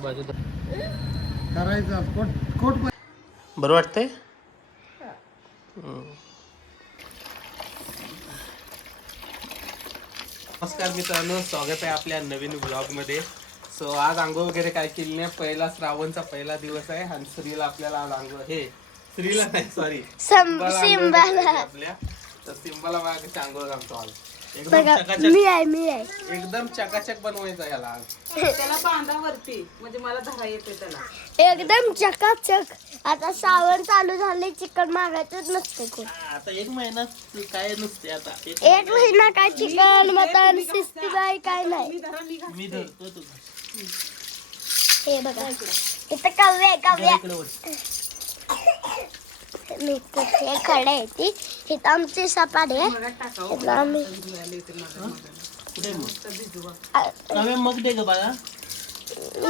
एक बाजू करायचं कोट बरं वाटतंय. नमस्कार मित्रांनो, स्वागत आहे आपल्या नवीन ब्लॉगमध्ये. सो आज आंघोळ वगैरे काय केली नाही. पहिला श्रावणचा पहिला दिवस आहे आणि श्रीला आपल्याला आज आंघोळ श्रीला नाही सॉरी सिंबाला आपल्या तर सिंबाला बघा कशी आंघोळ घालतो आज. एकदम चकाचक एकदम चकाचक बनवायचा याला आज. त्याला बांधावरती म्हणजे मला धरा येते त्याला एकदम चकाचक. आता श्रावण चालू झाले, चिकन मागायचंच नसते कोण. आता एक महिना काय नसते. आता एक महिना काय चिकन मटन सिस्टीबाई काय नाही. मी धरतो तुझा. हे बघा इथं कव्वे मी हे खडे आहे ती इथं आमची सपाट आहे. आम्ही कुठे मग दे ग बाळा.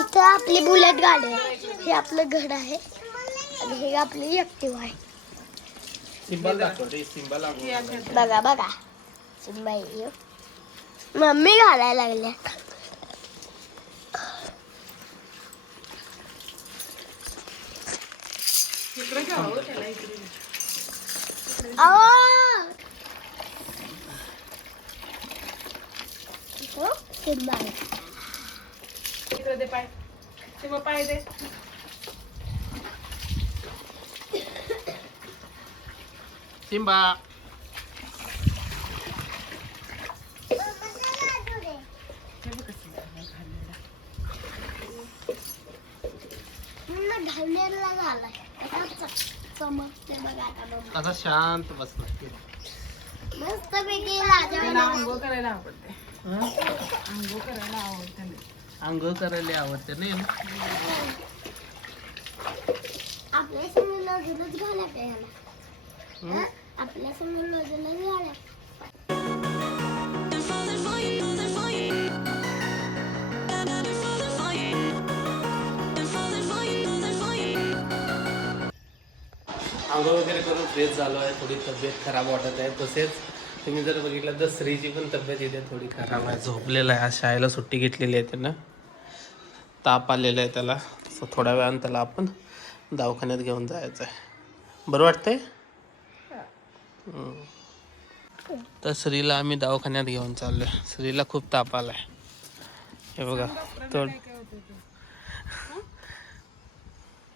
इथं आपली बुलेट गाडी आहे. हे आपलं घर आहे आणि हे आपली ऍक्टिव्ह आहे. सिंबल दाखव रे. सिंबल बघा बघा बाई मम्मी घालायला लागल्या. इकडे दे पाय. शिव पाय दे. सिंबा असा शांत बसला. मस्त पैकी त्याला आंघोळ करायला आवडते. आंघोळ करायला आवडते. आंघोळ करायला आवडते नाही. आपल्या समोर लजूनच घाला त्याला. आपल्या समोर लजूनच घाला. आंघोळ वगैरे करून फ्रेश झालो आहे. थोडी तब्येत खराब वाटत आहे. तसेच तुम्ही जर बघितलं तर श्रीची पण तब्येत इथे थोडी खराब आहे. झोपलेला आहे. आज शाळेला सुट्टी घेतलेली आहे त्यानं. ताप आलेला आहे त्याला. सो थोड्या वेळानं त्याला आपण दवाखान्यात घेऊन जायचं आहे. बरं वाटतंय. तर श्रीला आम्ही दवाखान्यात घेऊन चाललो आहे. श्रीला खूप ताप आला आहे. हे बघा तो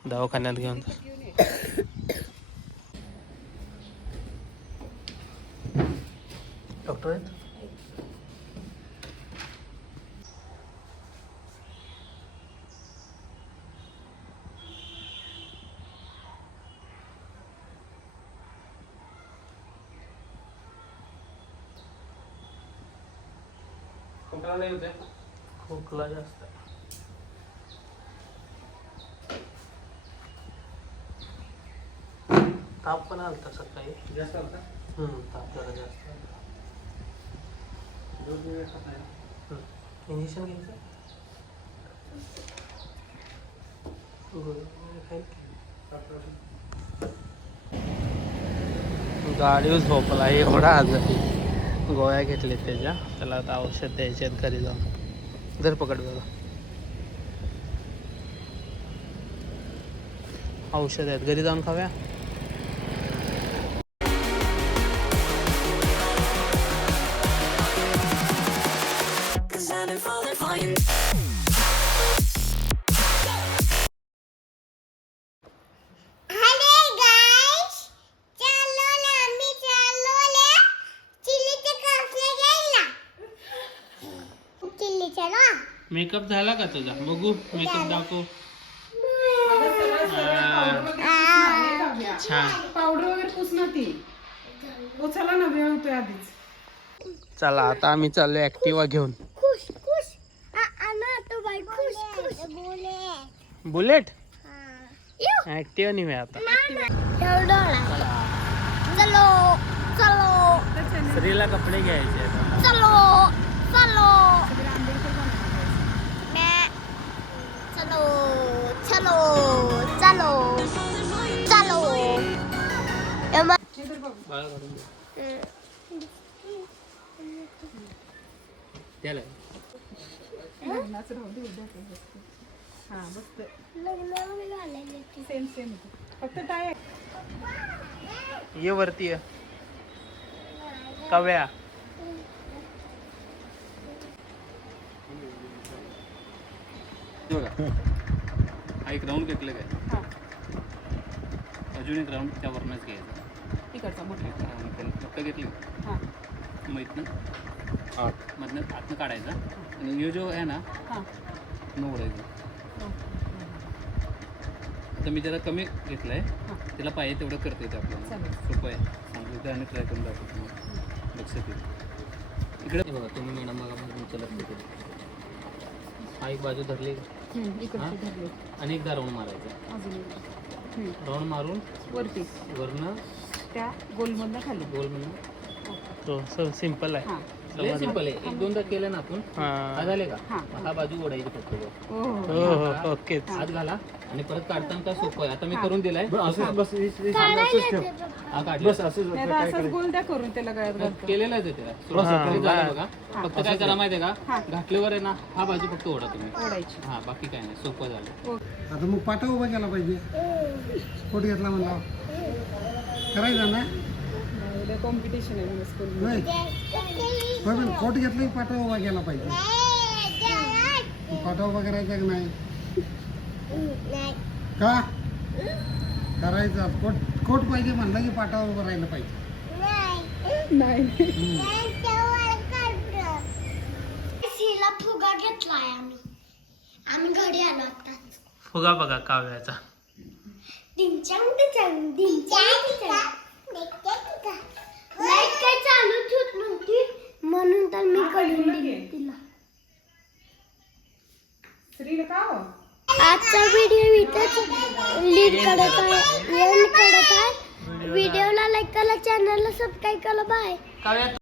दवाखान्यात घेऊन डॉक्टर आहेत. खोकला नाही होते. खोकला जास्त ताप पण आलता सकाळी. जास्त आलता. ताप जरा जास्त आलता. इंजेक्शन घ्यायचं. गाडीवर झोपला एवढा आजारी. गोळ्या घेतले त्याला आता औषध द्यायचे आहेत घरी जाऊन. धर पकड बघा. औषध आहेत घरी जाऊन खाव्या. मेकअप झाला का तुझा. बघू मेकअप दाखव. छान. पावडर वगैरे पुसणं ती उचला ना, वेळ होतोय आधीच. चला आता आम्ही चाललो ऍक्टिवा घेऊन. बुलेट ऍक्टिवा नाही मी आता. चलो चलो श्रीला कपडे घ्यायचे. चलो चलो चलो चलो चलो चलो. त्याला हा मस्त लग्नामध्ये घालायला ती. सेम सेम फक्त टाय ये वरती ये. कव्या हा एक राऊंड घेतलं काय हा अजून एक राऊंड त्यावरनंच घ्यायचा तिकडचा मोठा फक्त घेतली हा माहीतनं मधनं आतनं काढायचा आणि हे जो आहे ना हा न ओढायचं आता मी जरा कमी घेतलं आहे त्याला पाहिजे तेवढं करता येतं आपल्याला चालेल. सोपं आहे सांगतो ते आणि ट्राय करून दाखवतो तुम्हाला लक्षात येईल इकडे बघा तुम्ही मॅडम बघा तुमचं लक्ष केलं हा एक बाजू धरली इकडचे धरले आणि एकदा राऊंड मारायचा अजून एकदा. राऊंड मारून वरती वरनं त्या गोलमधनं खाली गोल म्हणून तो सिंपल आहे. हा लय सिंपल आहे एक दोनदा केलं ना आपण हा हा झाले का हा. हा बाजू ओढायची फक्त वर. हो हो हो ओके. हात घाला आणि परत काढताना काय सोपं आहे आता मी करून दिलाय काढायला येते बघ. हा काढला नाही आता असंच गोल द्या करून त्याला गळ्यात घालतो केलेलाच आहे त्याला सुरुवात केली झालं बघा फक्त काय करा माहितीये का घातल्यावर आहे ना हा बाजू फक्त ओढा तुम्ही ओढायची हा बाकी काय नाही सोपं झालं आता मग पाटा उभा केला पाहिजे कोट घेतला म्हणला करायचा ना उद्या कॉम्पिटिशन आहे म्हणजे स्कूल नाही होय पण कोट घेतला की पाटा उभा केला पाहिजे पाटा उभा करायचा की नाही का करायचा कोट पाहिजे म्हणलं की पाटा उभा राहिलं पाहिजे नाही शिला फुगा घेतलाय आम्ही घरी आलो आता. फुगा बघा काव्याचा. लाईट काय चालूच होत नव्हती म्हणून तर मी करून दिली तिला. श्रीला का हो आजचा व्हिडिओ इथेच लीड करत आहे. व्हिडिओला लाईक करा, चॅनलला सबस्क्राईब करा. बाय. काव्या